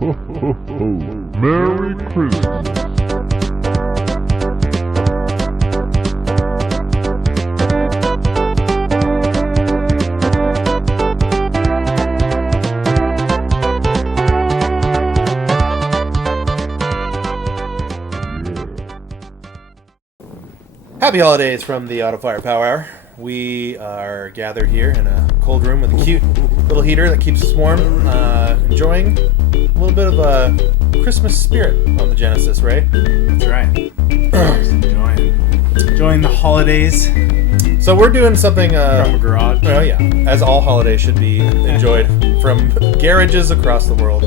Merry Christmas. Happy holidays from the Auto Fire Power Hour. We are gathered here in a cold room with a cute little heater that keeps us warm, enjoying a little bit of a Christmas spirit on the Genesis, right? That's right. Enjoying the holidays. So we're doing something from a garage. Oh yeah, as all holidays should be enjoyed from garages across the world.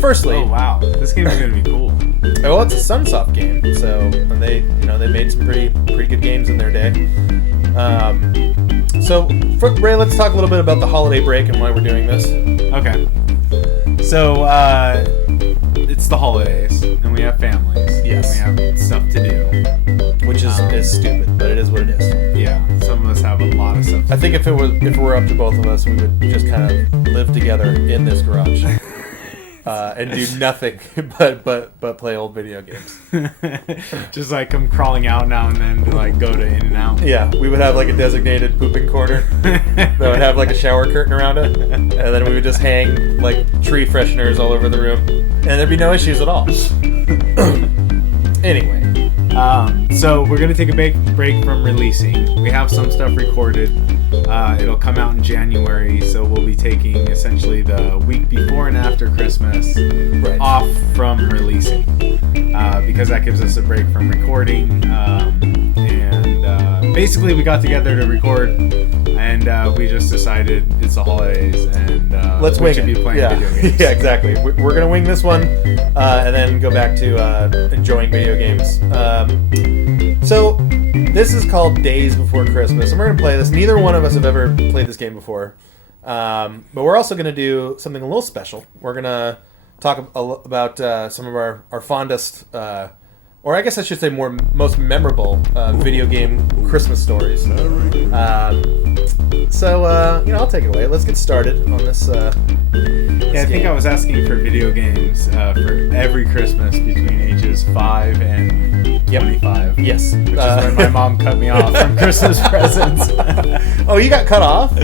Firstly, oh wow, this game is gonna be cool. Well, it's a Sunsoft game, so they made some pretty good games in their day. Ray, let's talk a little bit about the holiday break and why we're doing this. Okay. So it's the holidays, and we have families. Yes. And we have stuff to do, which is stupid, but it is what it is. Yeah. Some of us have a lot of stuff. I think if it were up to both of us, we would just kind of live together in this garage. And do nothing but play old video games. Just like come crawling out now and then to like go to In-N-Out. Yeah, we would have like a designated pooping corner that would have like a shower curtain around it, and then we would just hang like tree fresheners all over the room, and there'd be no issues at all. Anyway, so we're gonna take a break from releasing. We have some stuff recorded. It'll come out in January, so we'll be taking essentially the week before and after Christmas off from releasing, because that gives us a break from recording. Basically, we got together to record, and we just decided it's the holidays, and let's we should be playing video games. Yeah, exactly. We're gonna wing this one, and then go back to enjoying video games. So this is called Daze Before Christmas, and we're gonna play this. Neither one of us have ever played this game before, but we're also gonna do something a little special. We're gonna talk about some of our fondest, or I guess I should say most memorable video game Christmas stories. I'll take it away. Let's get started on this. I think I was asking for video games for every Christmas between ages 5 and 25. Yes. Which is when my mom cut me off from Christmas presents. Oh, you got cut off?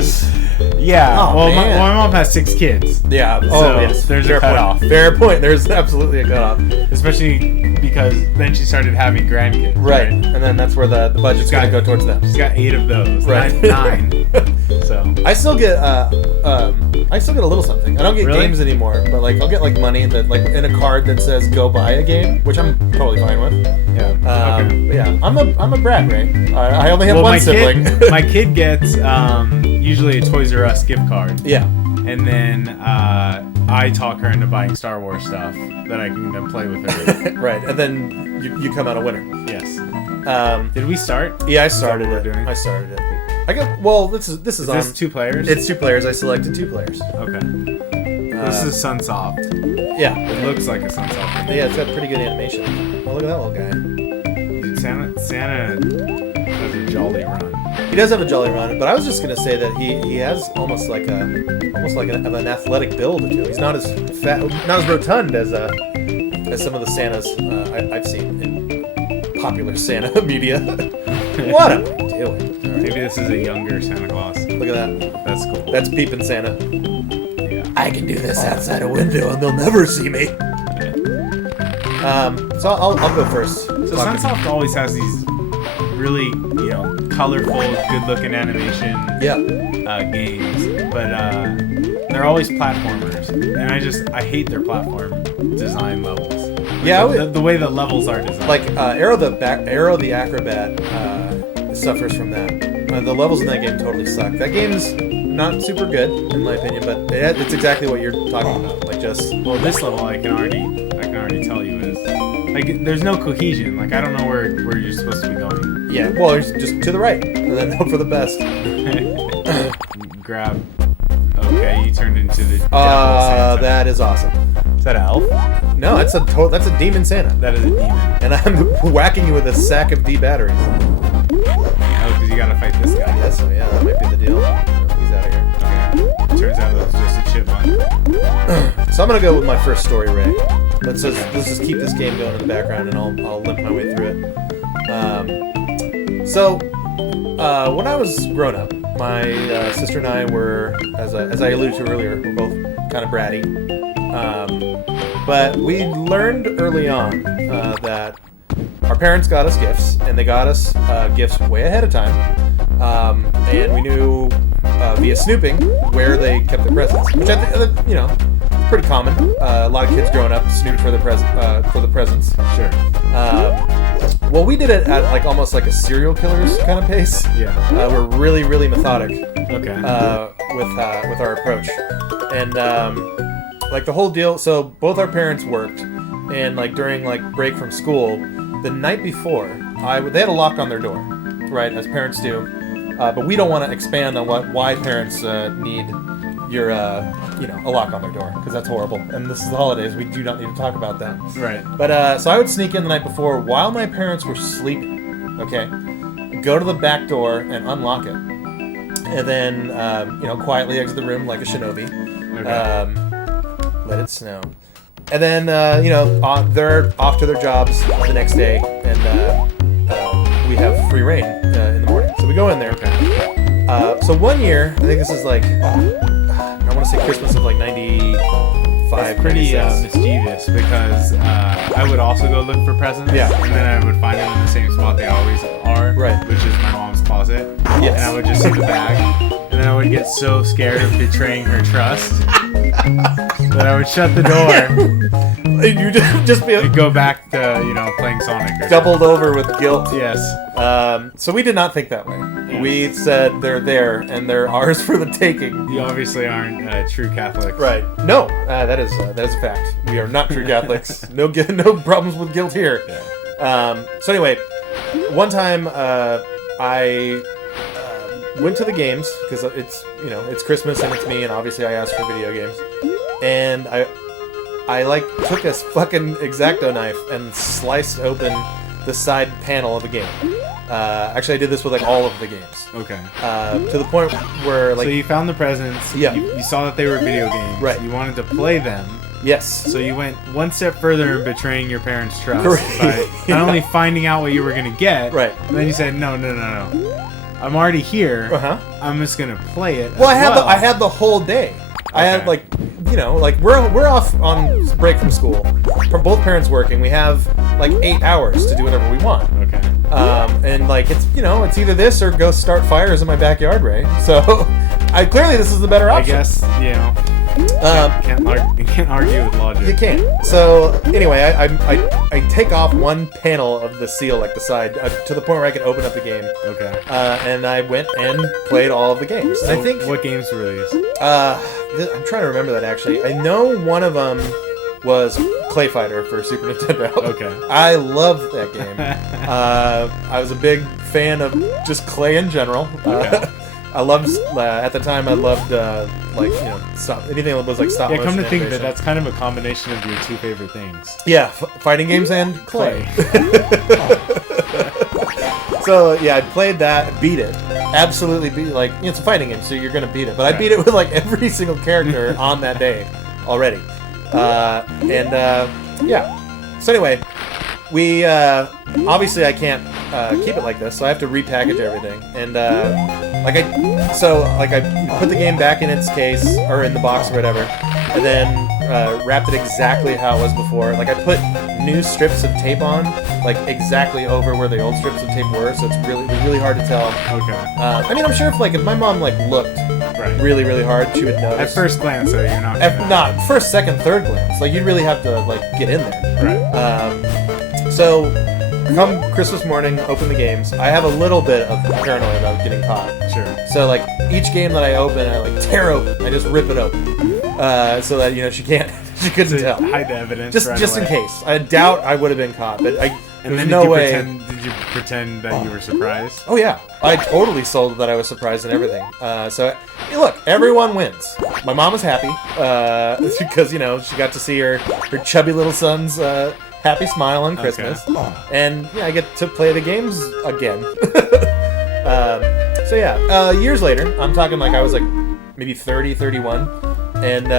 Yeah. Oh, well, man. my mom has 6 kids. Yeah. Oh, so yes. There's Fair a cutoff. Fair point. There's absolutely a cutoff. Especially because then she started having grandkids. Right. And then that's where the budget's got to go towards them. She's got 8 of those. Right. 9. So I still get a little something. I don't get games anymore, but like I'll get like money that like in a card that says go buy a game, which I'm totally fine with. Yeah. Okay. But yeah, I'm a brat, Ray. I only have one sibling. My kid gets usually a Toys R Us gift card. Yeah. And then I talk her into buying Star Wars stuff that I can then play with her. Right, and then you come out a winner. Yes. Did we start? Yeah, I started it. Doing? I started it. This is Is on. this 2 players? It's 2 players. I selected 2 players. Okay. This is Sunsoft. Yeah. It looks like a Sunsoft game. Yeah, it's got pretty good animation. Oh, look at that little guy. Dude, Santa has a jolly run. He does have a jolly run, but I was just gonna say that he has almost like an athletic build to him. He's not as fat, not as rotund as some of the Santas I've seen in popular Santa media. What am I doing? Right. Maybe this is a younger Santa Claus. Look at that. That's cool. That's peeping Santa. Yeah. I can do this outside a window and they'll never see me. So I'll go first. So Sunsoft always has these really, colorful, good-looking animation games, but they're always platformers, and I hate their platform design levels. Yeah, the way the levels are designed. Like Arrow the Acrobat suffers from that. The levels in that game totally suck. That game's not super good in my opinion, but it's exactly what you're talking about. Like just this level, I can already tell you is like there's no cohesion. Like I don't know where you're supposed to be going. Yeah, well, it's just to the right, and then hope for the best. Grab. Okay, you turned into the devil Santa. That is awesome. Is that an elf? No, that's a demon Santa. That is a demon. And I'm whacking you with a sack of D batteries. Oh, because you gotta fight this guy. I guess so, yeah, that might be the deal. He's out of here. Okay. Turns out it was just a chipmunk. So I'm gonna go with my first story, Ray. Let's just keep this game going in the background, and I'll limp my way through it. When I was growing up, my sister and I were, as I alluded to earlier, we're both kind of bratty. But we learned early on that our parents got us gifts, and they got us gifts way ahead of time. And we knew via snooping where they kept their presents, which I think, pretty common. A lot of kids growing up snooped for the presents. Sure. Well, we did it at like almost like a serial killer's kind of pace. Yeah. We're really, really methodic. Okay. With our approach, and like the whole deal. So both our parents worked, and like during like break from school, the night before, they had a lock on their door, right, as parents do. But we don't want to expand on why parents need your a lock on their door, because that's horrible. And this is the holidays. We do not need to talk about that. Right. But so I would sneak in the night before while my parents were sleeping. Okay. Go to the back door and unlock it, and then quietly exit the room like a shinobi. Okay. Let it snow. And then, they're off to their jobs the next day, and we have free reign in the morning. So we go in there. Okay. So one year, I think this is like, I want to say Christmas of like 95. It's pretty 96. mischievous, because I would also go look for presents. Yeah. And then I would find them in the same spot they always are. Right. Which is my mom's closet. Yes. And I would just see the bag. And then I would get so scared of betraying her trust that I would shut the door. You just be And go back to, playing Sonic or doubled over with guilt. Yes. So we did not think that way. Yeah. We said they're there and they're ours for the taking. You obviously aren't true Catholics. Right. No, that is a fact. We are not true Catholics. No problems with guilt here. Yeah. So anyway, one time I went to the games because it's Christmas and it's me, and obviously I asked for video games, and I like took a fucking X-Acto knife and sliced open the side panel of a game. Actually, I did this with like all of the games. Okay. To the point where like So you found the presents. Yeah. You saw that they were video games. Right. You wanted to play them. yes. So you went one step further in betraying your parents' trust Correct. by Yeah. not only finding out what you were going to get, Right. but then you said, no. I'm already here. Uh-huh. I'm just going to play it. Well, as I had the whole day. I had Okay. we're off on break from school. Both parents working. We have like 8 hours to do whatever we want. Okay. And like it's either this or go start fires in my backyard, Ray. So clearly this is the better I option. guess, you can't argue with logic. You can't. So anyway, I take off one panel of the seal, like the side, to the point where I could open up the game. Okay. And I went and played all of the games. And I think What games were these? I'm trying to remember that actually. I know one of them was Clay Fighter for Super Nintendo. Okay. I loved that game. I was a big fan of just Clay in general. Okay. I loved at the time. I loved anything that was like stop Yeah, motion. come to think of it, animation. that's kind of a combination of your two favorite things. Yeah, fighting games and Clay. So yeah, I played that, beat it, absolutely beat. It's a fighting game, so you're gonna beat it. But I beat it with like every single character on that day already. Yeah. So anyway, we obviously I can't keep it like this, so I have to repackage everything. And I put the game back in its case or in the box or whatever, and then wrapped it exactly how it was before. Like I put new strips of tape on, like exactly over where the old strips of tape were, so it's really hard to tell. Okay. I'm sure if my mom looked Right. really hard, she would notice. At first glance, though, you're not. Not first, second, third glance. Like you'd really have to get in there. Right. So come Christmas morning, open the games. I have a little bit of paranoia about getting caught. Sure. So each game that I open, I tear open. I just rip it open, so that she couldn't tell. Hide the evidence. Just in case. I doubt I would have been caught, but And there's then no way. Did you pretend that you were surprised? Oh yeah, I totally sold that I was surprised and everything. So hey, look, everyone wins. My mom was happy because she got to see her chubby little son's happy smile on Christmas, and I get to play the games again. So yeah, years later, I'm talking I was maybe 30, 31, and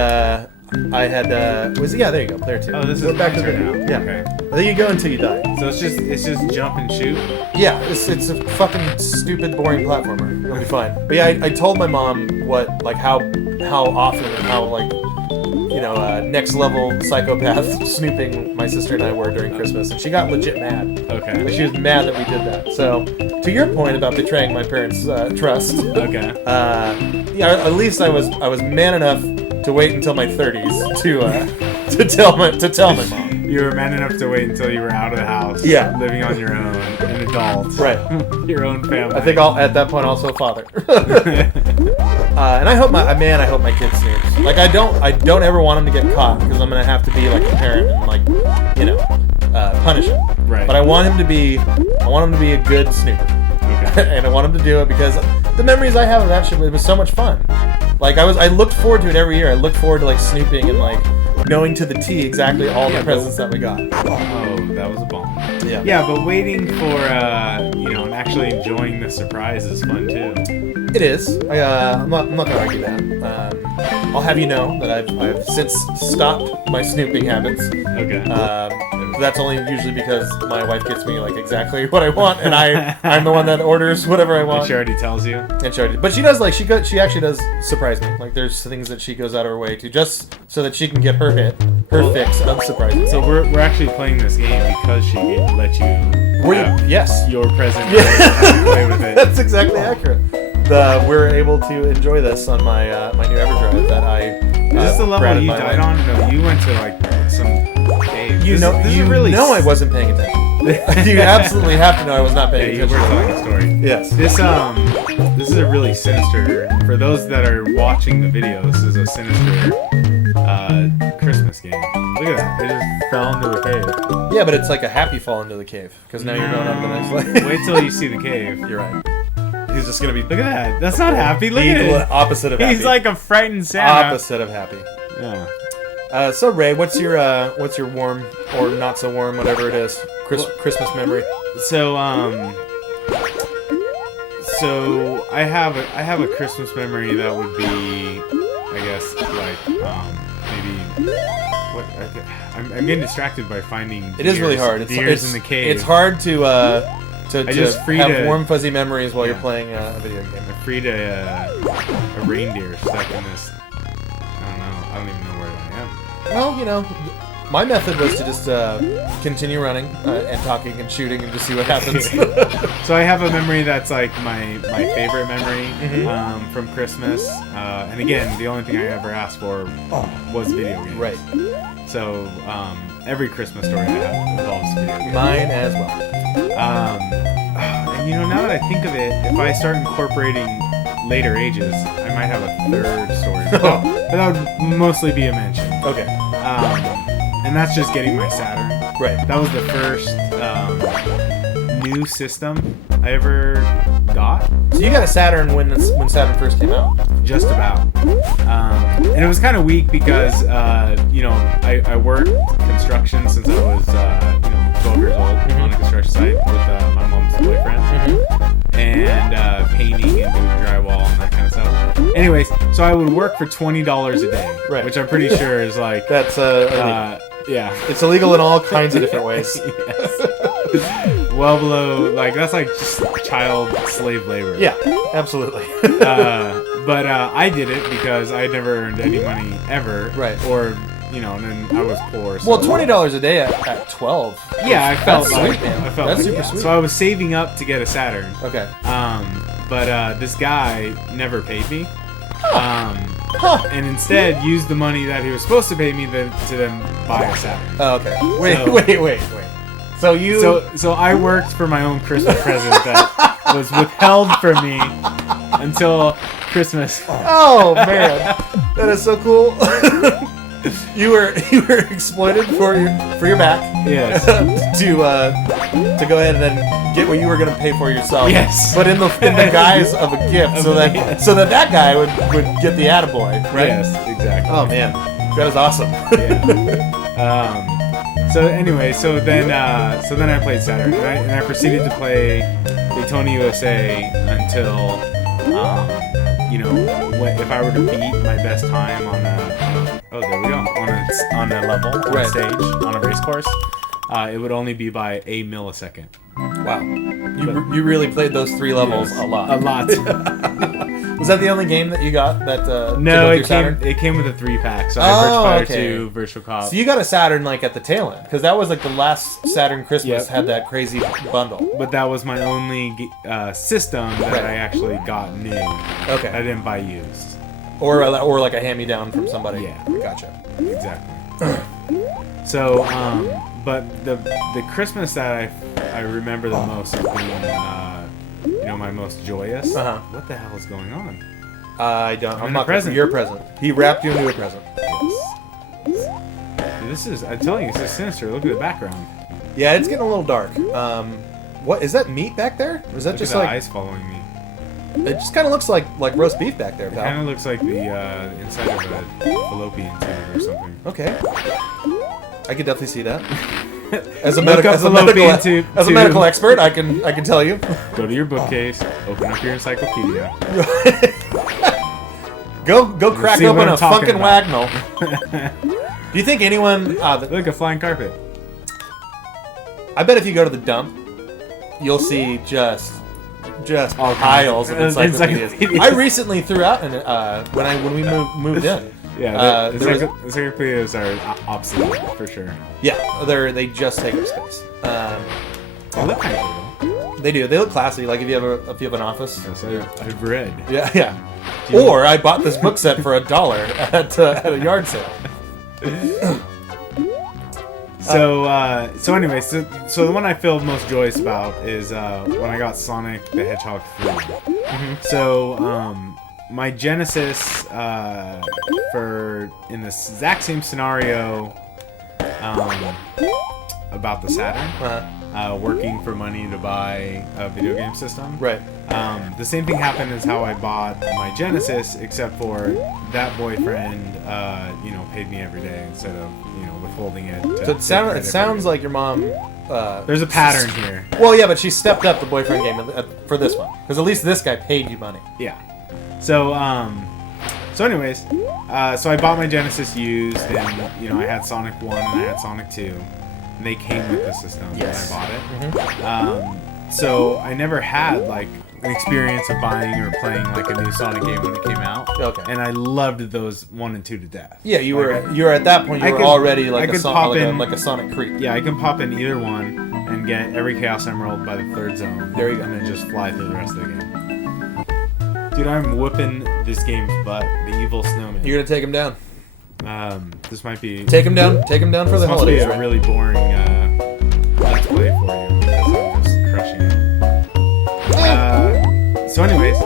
I had there you go, player 2. Oh, this We're is back my to turn the now. yeah. Okay. I think you go until you die. So it's just jump and shoot. Yeah, it's a fucking stupid, boring platformer. It'll be fine. But yeah, I told my mom how often and how next level psychopath snooping my sister and I were during Christmas, and she got legit mad. Okay. Like, she was mad that we did that. So, to your point about betraying my parents' trust, Okay. at least I was man enough to wait until my 30s to tell my mom. You were man enough to wait until you were out of the house. Yeah. Living on your own, an adult. Right. Your own family. I think at that point also a father. And I hope my kid snoops. Like I don't ever want him to get caught because I'm gonna have to be like a parent and punish him. Right. But I want him to be a good snooper. Okay. And I want him to do it because the memories I have of that shit, it was so much fun. Like I looked forward to it every year. I looked forward to like snooping and like knowing to the T exactly all the presents that we got. Oh, that was a bomb. Yeah. Yeah, but waiting for and actually enjoying the surprise is fun too. It is. I'm not gonna argue that. I'll have you know that I've since stopped my snooping habits. Okay. That's only usually because my wife gets me like exactly what I want, and I'm the one that orders whatever I want. And she already tells you. And she already, but she does she actually does surprise me. Like there's things that she goes out of her way to just so that she can get her fix of surprises. So we're actually playing this game because she let you have yes. your present Yeah. and play with it. That's exactly accurate. We're able to enjoy this on my my new EverDrive that I. Is this the level you died on? No, you went to like some cave. You know I wasn't paying attention. You absolutely have to know I was not paying attention. We're telling a story. Yes. This is a really sinister. For those that are watching the video, this is a sinister Christmas game. Look at that! They just fell into a cave. Yeah, but it's like a happy fall into the cave because now you're going on to the next level. Wait till you see the cave. You're right. He's just gonna be. Look at that! That's not happy. Look at it. Opposite of happy. He's like a frightened Santa. Opposite of happy. Yeah. So Ray, what's your warm or not so warm, whatever it is, Christmas memory? So I have a Christmas memory that would be, I guess, like maybe what I'm getting distracted by finding. It is really hard. Deers in the cave. It's hard to have warm fuzzy memories while you're playing a video game. I freed a reindeer stuck in this. I don't even know where I am. Well, my method was to just continue running and talking and shooting and just see what happens. So I have a memory that's like my favorite memory from Christmas. And again, the only thing I ever asked for was video games. Right. So every Christmas story I have involves video games. Mine as well. And now that I think of it, if I start incorporating later ages, I might have a third story. But that would mostly be a mention. Okay. And that's just getting my Saturn. Right. That was the first new system I ever got. So you got a Saturn when Saturn first came out. Just about. And it was kind of weak because, I worked construction since I was, 12 years old on a construction site with my mom's boyfriend. And painting and doing drywall and that kind of stuff. Anyways, so I would work for $20 a day, right. Which I'm pretty sure is like... That's, yeah. It's illegal in all kinds of different ways. Yes. Well below, that's like just child slave labor. Yeah, absolutely. But I did it because I had never earned any money ever. Right. Or, and then I was poor. So. Well, $20 a day at 12. Yeah, I felt that's sweet, man. That's super sweet. So I was saving up to get a Saturn. Okay. But this guy never paid me. And instead used the money that he was supposed to pay me to then buy a Saturn. Oh, okay. Wait. So I worked for my own Christmas present that was withheld from me until Christmas. Oh man, that is so cool. You were exploited for your back. Yes. to go ahead and then get what you were going to pay for yourself. Yes. But in the guise of a gift, so that guy would get the attaboy, right? Yes, exactly. Oh man, that is awesome. Yeah. So anyway, so then I played Saturn, and I proceeded to play Daytona USA until if I were to beat my best time on oh, there we go. on a level on Right. stage on a race course, it would only be by a millisecond. Wow. You really played those 3 levels Yes. a lot. A lot. Was that the only game that you got that No, it it came with a 3-pack. So I Oh, had Virtua Fighter okay. 2, Virtual Cop. So you got a Saturn like at the tail end, because that was like the last Saturn Christmas Yep. had that crazy bundle. But that was my only system that Right. I actually got new. Okay. I didn't buy used. Or like a hand-me-down from somebody. Yeah. Gotcha. Exactly. So, but the Christmas that I remember the most as being, my most joyous. Uh-huh. What the hell is going on? I'm in not a present. Your present. He wrapped you into a present. Yes. Dude, this is, I'm telling you, this is sinister. Look at the background. Yeah, it's getting a little dark. What is that meat back there? Or is that Look just at the like eyes following me. it just kind of looks like roast beef back there, It pal. kind of looks like the inside of a fallopian tube or something. Okay. I could definitely see that. As a Look up fallopian tube. medical expert, I can tell you. Go to your bookcase, open up your encyclopedia. Go crack see what open I'm a talking fucking about. wagnall. Do you think anyone? Look, a flying carpet. I bet if you go to the dump, you'll see just All piles of kinds of encyclopedias. encyclopedias. I recently threw out when we moved in. Yeah, there was- encyclopedias are obsolete for sure. Yeah, they just take up space. They look kind of cool. They do. They look classy. Like if you have an office. Yes, I've read. Yeah. Or I bought this book set for $1 at a yard sale. So anyway, so the one I feel most joyous about is when I got Sonic the Hedgehog 3. Mm-hmm. So my Genesis for in the exact same scenario about the Saturn, working for money to buy a video game system. Right. The same thing happened as how I bought my Genesis, except for that boyfriend, paid me every day instead of withholding it. So it sounds like your mom. There's a pattern here. Well, yeah, but she stepped up the boyfriend game for this one because at least this guy paid you money. Yeah. So anyways, so I bought my Genesis used, and I had Sonic 1 and I had Sonic 2, and they came with the system Yes. when I bought it. So I never had like an experience of buying or playing like a new Sonic game when it came out. Okay. And I loved those 1 and 2 to death. Yeah, you were at that point. You were already like a Sonic creep. Yeah, I can pop in either one and get every Chaos Emerald by the 3rd zone. There you go. And then just fly through the rest of the game. Dude, I'm whooping this game's butt. The evil snowman. You're gonna take him down. This might be. Take him down for the This must holidays. be a Right? really boring let's play for you because I'm just crushing it. So anyways,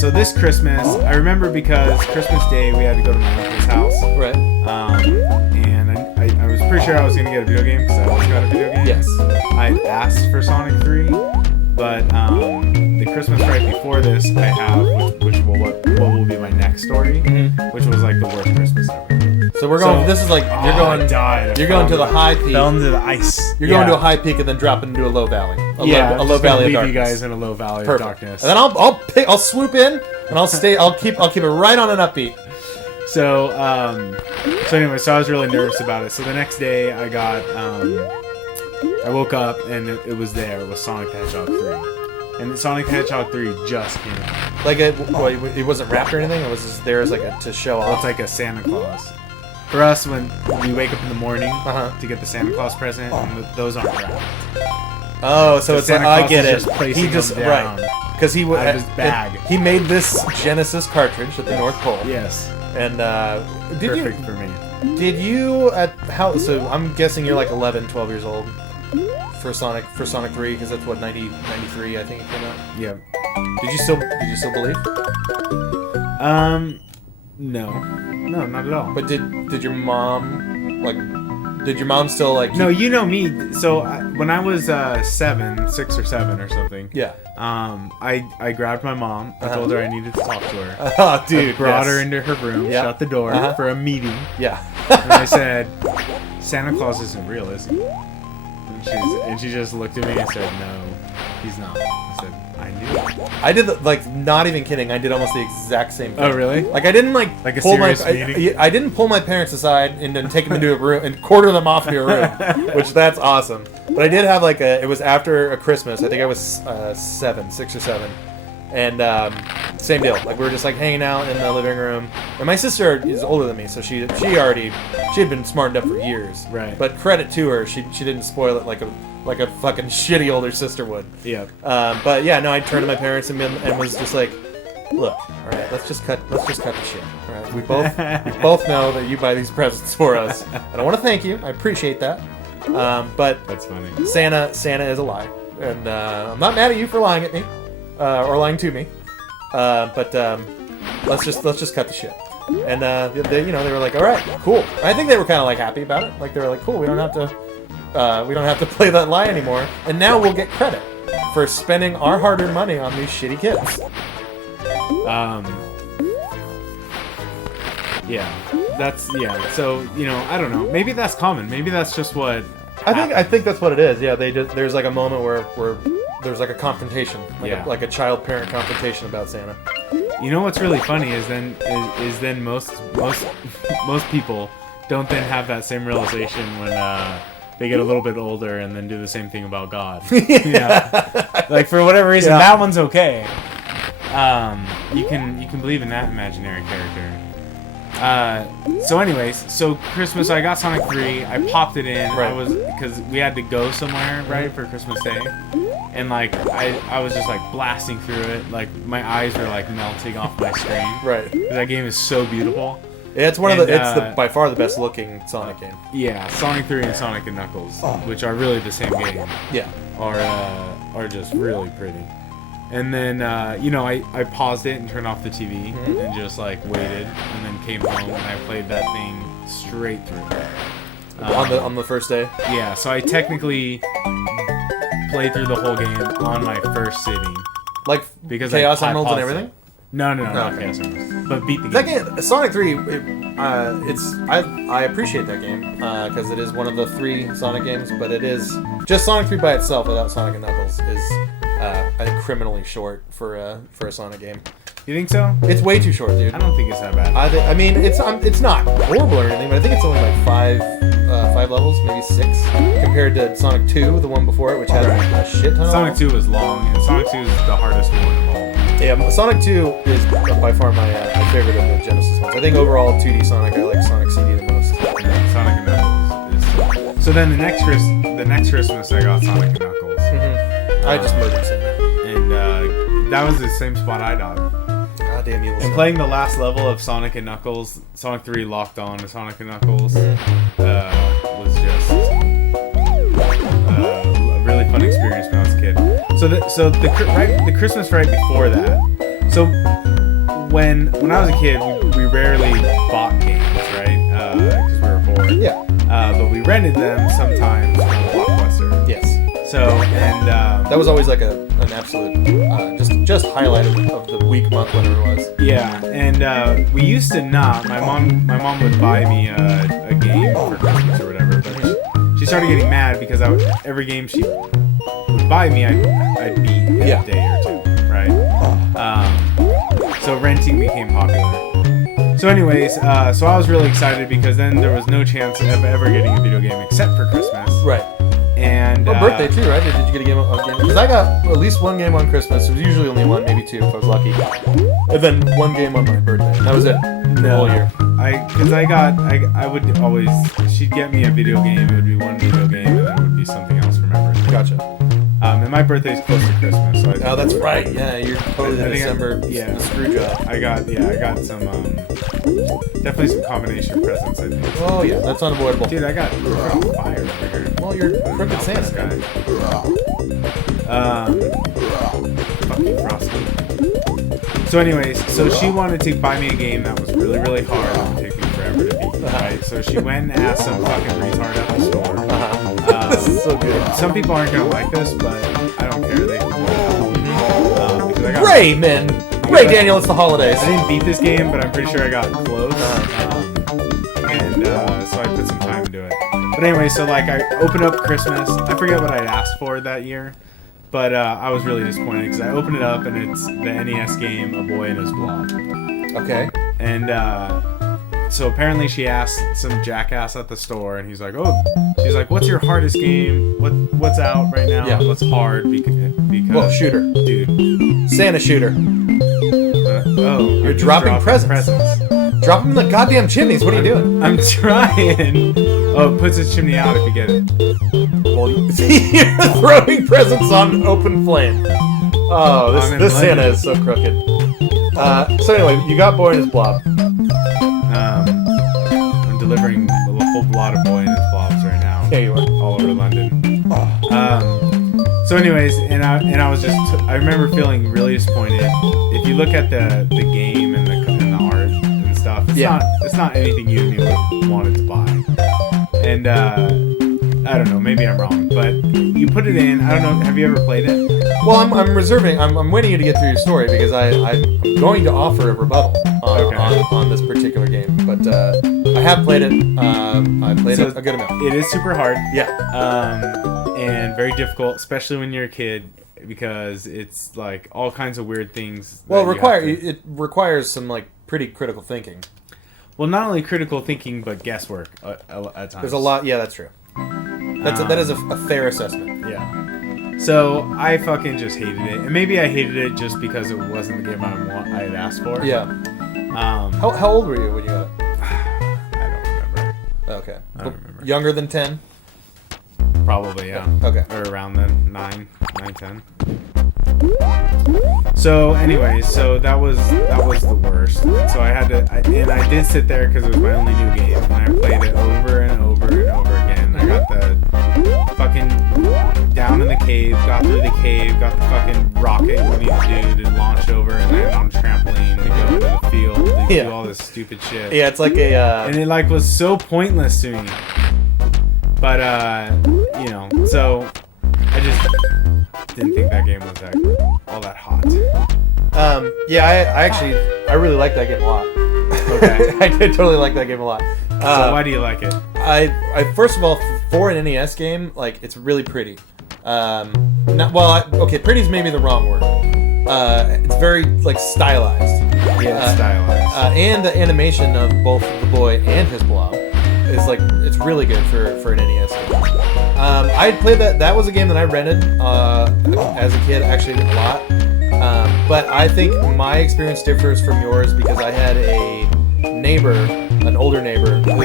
so this Christmas, I remember because Christmas Day we had to go to my uncle's house. Right. And I was pretty sure I was gonna get a video game because I always got a video game. Yes. I asked for Sonic 3, but the Christmas right before this, I have what will be my next story, which was like the worst Christmas ever. So we're going. So- this is like you're going. I died. You're going to the high peak. Fell into the ice. You're going to a high peak and then dropping into a low valley. A low valley of leave darkness. you guys in a low valley Perfect. of darkness. And then I'll swoop in and I'll keep it right on an upbeat. So anyway, so I was really nervous about it. So the next day, I got I woke up and it was there. It was Sonic the Hedgehog 3, and Sonic the Hedgehog 3 just came out. Like it wasn't wrapped or anything. It was just there as like to show Well, off. it's like a Santa Claus. For us, when we wake up in the morning Uh-huh. to get the Santa Claus present, and those aren't wrapped. Oh, so it's Santa like I Claus get is it. just placing He just them down because he out of his bag. He made this Genesis cartridge at the North Pole. Yes, And perfect for me. did you at how? So I'm guessing you're like 11, 12 years old for Sonic 3 because that's what 93 I think it came out. Yeah. Did you still believe? No, not at all. But did your mom still like? No, you know me. So when I was 6 or 7 or something, Yeah. I grabbed my mom. I told her I needed to talk to her. Oh, dude. I brought her yes. into her room, Yeah. shut the door for a meeting, Yeah. and I said, "Santa Claus isn't real, is he?" And she just looked at me and said, "No, he's not." I said, I knew. I did like not even kidding. I did almost the exact same thing. Oh, really? Like I didn't like a pull serious meeting? I didn't pull my parents aside and then take them into a room and quarter them off into a room, which that's awesome. But I did have like it was after a Christmas. I think I was 6 or 7, and same deal. Like we were just like hanging out in the living room. And my sister is older than me, so she had been smartened up for years. Right. But credit to her, she didn't spoil it like a fucking shitty older sister would. Yeah. But yeah, no, I turned to my parents and was just like, look, all right, let's just cut the shit. All right, we both know that you buy these presents for us, and I want to thank you. I appreciate that. But That's funny. Santa is a lie, and I'm not mad at you for lying at me, or lying to me. But let's just cut the shit. And they were like, all right, cool. I think they were kind of like happy about it. Like they were like, cool, we don't have to play that lie anymore, and now we'll get credit for spending our hard-earned money on these shitty kids. So I don't know. Maybe that's common. Maybe that's just what. I think that's what it is. Yeah, there's like a moment where there's like a confrontation, like a child-parent confrontation about Santa. You know what's really funny is then most people don't then have that same realization when they get a little bit older and then do the same thing about God. Yeah. Like for whatever reason, that one's okay. You can believe in that imaginary character. So Christmas, I got Sonic 3. I popped it in. Right. Because we had to go somewhere, right, for Christmas Day, and like I was just like blasting through it. Like my eyes were like melting off my screen. Right. That game is so beautiful. Yeah, it's by far the best looking Sonic game. Yeah, Sonic 3 and Sonic and Knuckles, which are really the same game. Yeah. Are just really pretty. And then, I paused it and turned off the TV and just, like, waited and then came home and I played that thing straight through. On the first day? Yeah, so I technically played through the whole game on my first sitting. Like, because Chaos I Emeralds and everything? It. No, not Okay. Chaos Emeralds. But beat the game. That game, Sonic 3, I appreciate that game, because it is one of the 3 Sonic games, but it is, just Sonic 3 by itself without Sonic and Knuckles is... I think criminally short for a Sonic game. You think so? It's way too short, dude. I don't think it's that bad. I mean, it's not horrible or anything, but I think it's only like 5 levels, maybe 6, compared to Sonic 2, the one before it, which has a shit ton of Sonic 2 was long, and Sonic 2 is the hardest one of all. Yeah, Sonic 2 is by far my favorite of the Genesis ones. I think overall 2D Sonic, I like Sonic CD the most. Yeah, Sonic and Knuckles is... So then the next Christmas, I got Sonic and Knuckles. I just murdered Santa. And that was the same spot I died. God damn you. And playing the last level of Sonic and Knuckles, Sonic 3 locked on to Sonic and Knuckles, was just a really fun experience when I was a kid. So the Christmas right before that. So when I was a kid, we rarely bought games, right? Because we were bored. Yeah. But we rented them sometimes from Blockbuster. Yes. So, and that was always like an absolute just highlight of the week, month, whatever it was. Yeah, and we used to not. My mom would buy me a game for Christmas or whatever, but she started getting mad because every game she would buy me, I'd beat in a day or two, right? So renting became popular. So anyways, so I was really excited because then there was no chance of ever getting a video game except for Christmas. Right. And birthday too, right? Did you get a game? Because I got at least one game on Christmas. It was usually only one, maybe 2 if I was lucky. And then one game on my birthday. That was it. The whole year. I would always. She'd get me a video game. It would be one video game, and then it would be something else for my birthday. Gotcha. And my birthday's close to Christmas. So that's right. Yeah, you're totally the December screw job. I got some definitely some combination presents. I think. Oh yeah, that's unavoidable. Dude, I got on fire over here. Well, you're crooked Santa guy. Fucking Frosty. So anyways, so she wanted to buy me a game that was really, really hard and would take me forever to beat. Right? So she went and asked some fucking retard at the store. This is so good. Some people aren't gonna like this, but I don't care. They can because I got Ray Daniel, it's the holidays. I didn't beat this game, but I'm pretty sure I got close. So I put some time into it. But anyway, so like I opened up Christmas. I forget what I'd asked for that year. But I was really disappointed because I opened it up and it's the NES game A Boy and His Blob. Okay. And so apparently she asked some jackass at the store, and he's like, "Oh," she's like, "What's your hardest game? What's out right now? Yeah. What's hard?" Because Well, shooter. dude. Santa shooter. You're dropping presents. Drop them in the goddamn chimneys. What are you doing? I'm trying. Oh, it puts his chimney out if you get it. Well, you're throwing presents on open flame. Oh, this Santa is so crooked. So anyway, you got Boy and His Blob. I'm delivering a whole lot of Boy and His Blobs right now. There you are. All over London. So anyways, and I was just, I remember feeling really disappointed. If you look at the game and the art and stuff, it's not anything you and me would have wanted to buy. And I don't know, maybe I'm wrong, but you put it in. I don't know. Have you ever played it? Well, I'm reserving. I'm waiting you to get through your story because I'm going to offer a rebuttal on this particular game. But I have played it. I played it a good amount. It is super hard. Yeah. And very difficult, especially when you're a kid, because it's like all kinds of weird things. Well, it requires some like pretty critical thinking. Well, not only critical thinking, but guesswork at times. There's a lot. Yeah, that's true. That is a fair assessment. Yeah. So I fucking just hated it, and maybe I hated it just because it wasn't the game I had asked for. Yeah. How old were you when you got it? I don't remember. Okay. I don't remember. Younger than 10? Probably, yeah. Okay. Or around then, 9, 10. So, anyways, that was the worst. And so I did sit there because it was my only new game, and I played it over and over and over again. I got the fucking down in the cave, got through the cave, got the fucking rocket you need to do to launch over and land on a trampoline to go into the field to do all this stupid shit. Yeah, it's like a... And it like was so pointless to me. But, so I just didn't think that game was all that hot. I really like that game a lot. Okay. I did totally like that game a lot. So why do you like it? I first of all, for an NES game, like, it's really pretty. Pretty's maybe the wrong word. It's very, like, stylized. Yeah, it's stylized. And the animation of both the Boy and His Blob is, like, it's really good for an NES game. I played that. That was a game that I rented as a kid, actually a lot. But I think my experience differs from yours because I had an older neighbor who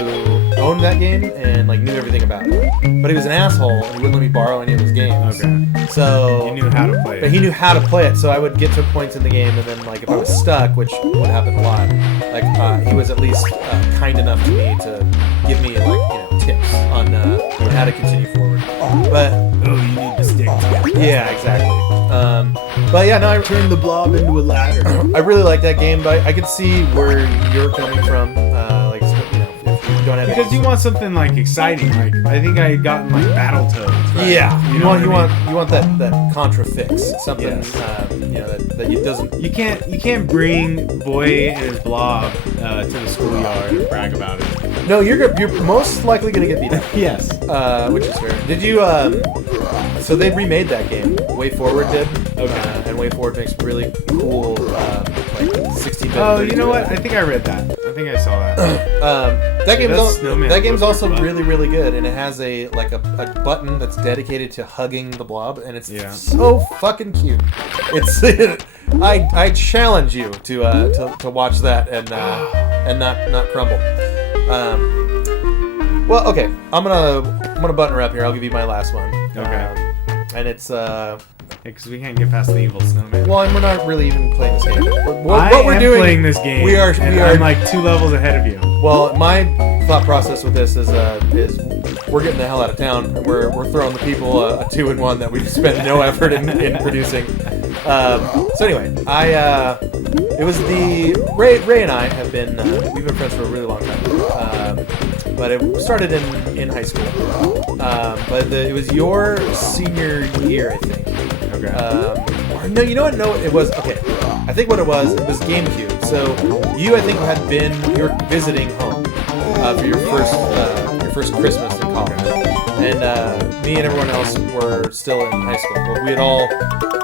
owned that game and like knew everything about it. But he was an asshole and he wouldn't let me borrow any of his games. Okay. So he knew how to play it. But he knew how to play it, so I would get to points in the game, and then like if I was stuck, which would happen a lot, like he was at least kind enough to me to give me like tips on how to continue forward. But you need to stick to it. Yeah, exactly. But yeah, no, I turned the blob into a ladder. I really like that game, but I could see where you're coming from. If you don't have because you want something like exciting. Like I think I had gotten like Battletoads. Right? Yeah, you want that Contra fix, something that you doesn't. You can't bring Boy and His Blob to the schoolyard and brag about it. No, you're most likely gonna get beat up. Yes, which is fair. Did you? So they remade that game. Way Forward did. Okay. And Way Forward makes really cool, like 16-bit. Oh, you know what? I think I read that. I think I saw that. That game's also really, really good, and it has a button that's dedicated to hugging the blob, and it's so fucking cute. It's I challenge you to watch that and not crumble. Well, okay, I'm gonna button wrap here. I'll give you my last one. Okay. And it's because we can't get past the evil snowman. well, and we're not really even playing this game. What we're doing playing this game. We are. I'm like 2 levels ahead of you. Well, my thought process with this is we're getting the hell out of town, and we're throwing the people a 2-in-1 that we've spent no effort in producing. So anyway, it was Ray and I have been we've been friends for a really long time. But it started in high school. But it was your senior year, I think. Okay. Or no, you know what? No, it was okay. I think what it was GameCube. So you, I think, you were visiting home for your first Christmas in college, and me and everyone else were still in high school. But we had all,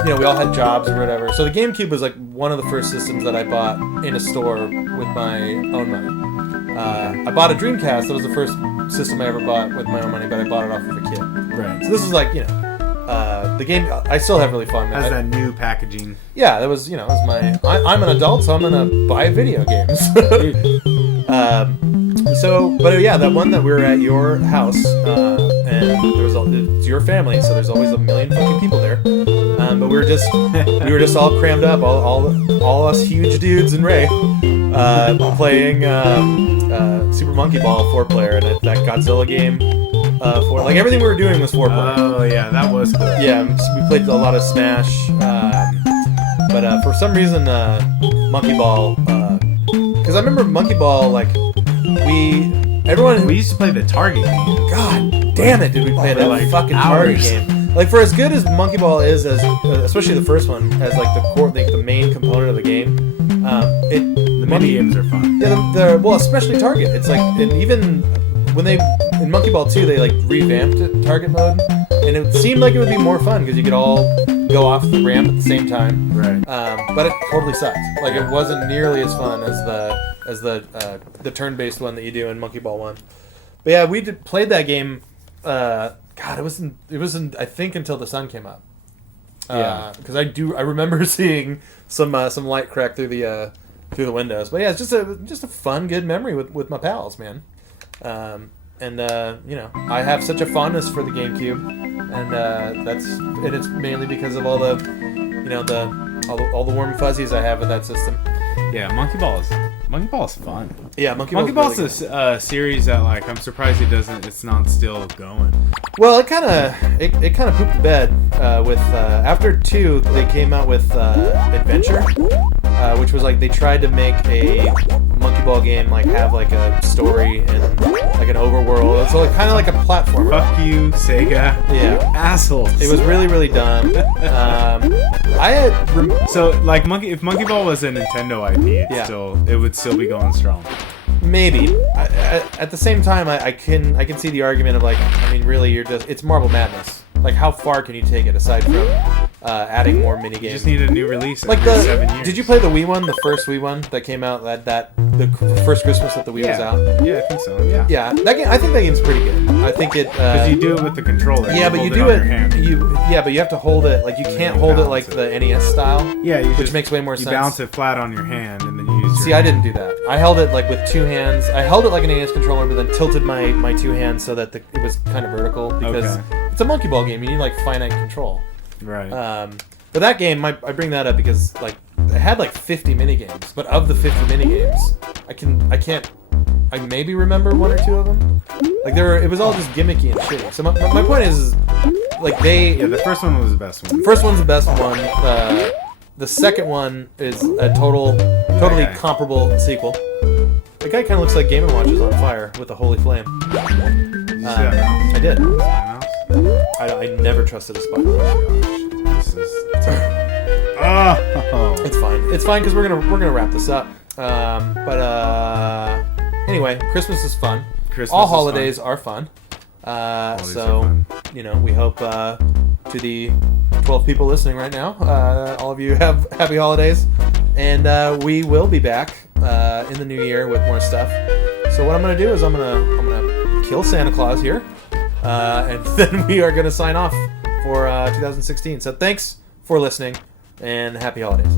we all had jobs or whatever. So the GameCube was like one of the first systems that I bought in a store with my own money. I bought a Dreamcast. That was the first system I ever bought with my own money, but I bought it off of a kid. Right. So this was like, the game. I still have really fun. Has that new packaging. Yeah, that was, it was my. I'm an adult, so I'm gonna buy video games. But yeah, that one that we were at your house, and there was it's your family, so there's always a million fucking people there. But we were just all crammed up, all us huge dudes and Ray, playing Super Monkey Ball 4-player, and that Godzilla game. Like everything we were doing was 4-player. Oh yeah, that was cool. Yeah, we played a lot of Smash, but for some reason, Monkey Ball, because I remember Monkey Ball, like we used to play the Target game. God damn it, did we play that like fucking hours. Target game? Like for as good as Monkey Ball is, as especially the first one, as like the main component of the game, the mini games are fun. Yeah, well, especially Target. It's like, and even when in Monkey Ball 2, they like revamped Target mode, and it seemed like it would be more fun because you could all go off the ramp at the same time. Right. But it totally sucked. Like it wasn't nearly as fun as the turn-based one that you do in Monkey Ball 1. But yeah, we played that game. God, it wasn't. I think until the sun came up. Yeah. Because I remember seeing some light crack through the windows. But yeah, it's just a fun, good memory with my pals, man. I have such a fondness for the GameCube, and it's mainly because of all the, all the warm fuzzies I have with that system. Yeah, Monkey Ball is fun. Yeah, Monkey Ball's really a series that like I'm surprised it's not still going. Well, it kind of pooped the bed with after 2 they came out with Adventure, which was like they tried to make a Monkey Ball game like have like a story and like an overworld. It's like, kind of like a platformer. Fuck you, Sega. Yeah, assholes. It was really, really dumb. So like if Monkey Ball was a Nintendo IP, it would still be going strong. Maybe. At the same time, I can see the argument of like, I mean, really, it's Marble Madness. Like, how far can you take it aside from adding more mini games? You just need a new release. Like every 7 years. Did you play the Wii one, the first Wii one that came out the first Christmas that the Wii was out? Yeah, I think so. Yeah. Yeah, that game. I think that game's pretty good. I think it. Because you do it with the controller. Yeah, but you do it. But you have to hold it. Like you can't hold it like the NES style. Yeah, which makes way more sense. You bounce it flat on your hand and then you use. See, I didn't do that. I held it like with 2 hands. I held it like an NES controller, but then tilted my 2 hands so that it was kind of vertical because it's a Monkey Ball game. You need like finite control. Right. But that game, I bring that up because like it had like 50 mini games, but of the 50 mini games, I maybe remember 1 or 2 of them. Like it was all just gimmicky and shitty. So my point is like the first one was the best one. First one's the best one. The second one is a totally comparable sequel. The guy kind of looks like Game & Watch is on fire with a holy flame. Did you see that mouse? I did. Mouse? I never trusted a spy mouse. This is oh. It's fine. It's fine because we're gonna wrap this up. Anyway, Christmas is fun. All holidays are fun. We hope to the 12 people listening right now, all of you have happy holidays, and we will be back in the new year with more stuff. So what I'm gonna do is I'm gonna kill Santa Claus here, and then we are gonna sign off for 2016. So thanks for listening, and happy holidays.